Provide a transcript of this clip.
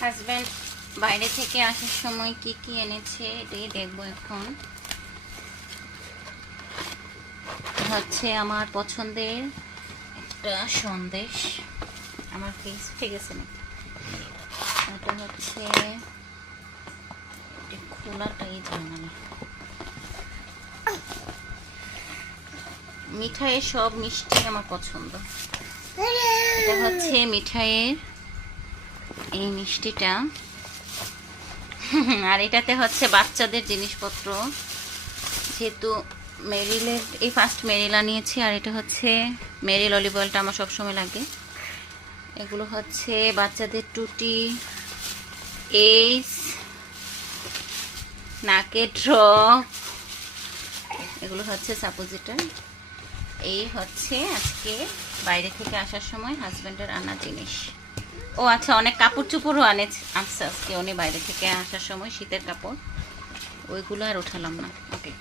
Husband বাইরে থেকে আসার সময় কি কি এনেছে এটাই দেখবো এখন। হচ্ছে আমার পছন্দের একটা সন্দেশ, আমার ফেস উঠে গেছে না, এটা হচ্ছে খোলাটাই জানানি। মিঠাইয়ের সব মিষ্টি আমার পছন্দ। এটা হচ্ছে মিঠাইয়ের এই মিষ্টিটা, আর এটাতে হচ্ছে বাচ্চাদের জিনিসপত্র, যেহেতু মেরিলের এই ফার্স্ট মেরিলা নিয়েছি, আর এটা হচ্ছে মেরিল অলিভ অয়েলটা আমার সবসময় লাগে। এগুলো হচ্ছে বাচ্চাদের টুটি, এইস, নাকের ড্রপ, এগুলো হচ্ছে সাপোজিটর। এই হচ্ছে আজকে বাইরে থেকে আসার সময় হাজব্যান্ডের আনা জিনিস। ও আচ্ছা, অনেক কাপড় চোপড়ও আনছে আজকে উনি বাইরে থেকে আসার সময়, শীতের কাপড়, ওইগুলো আর উঠালাম না। ওকে।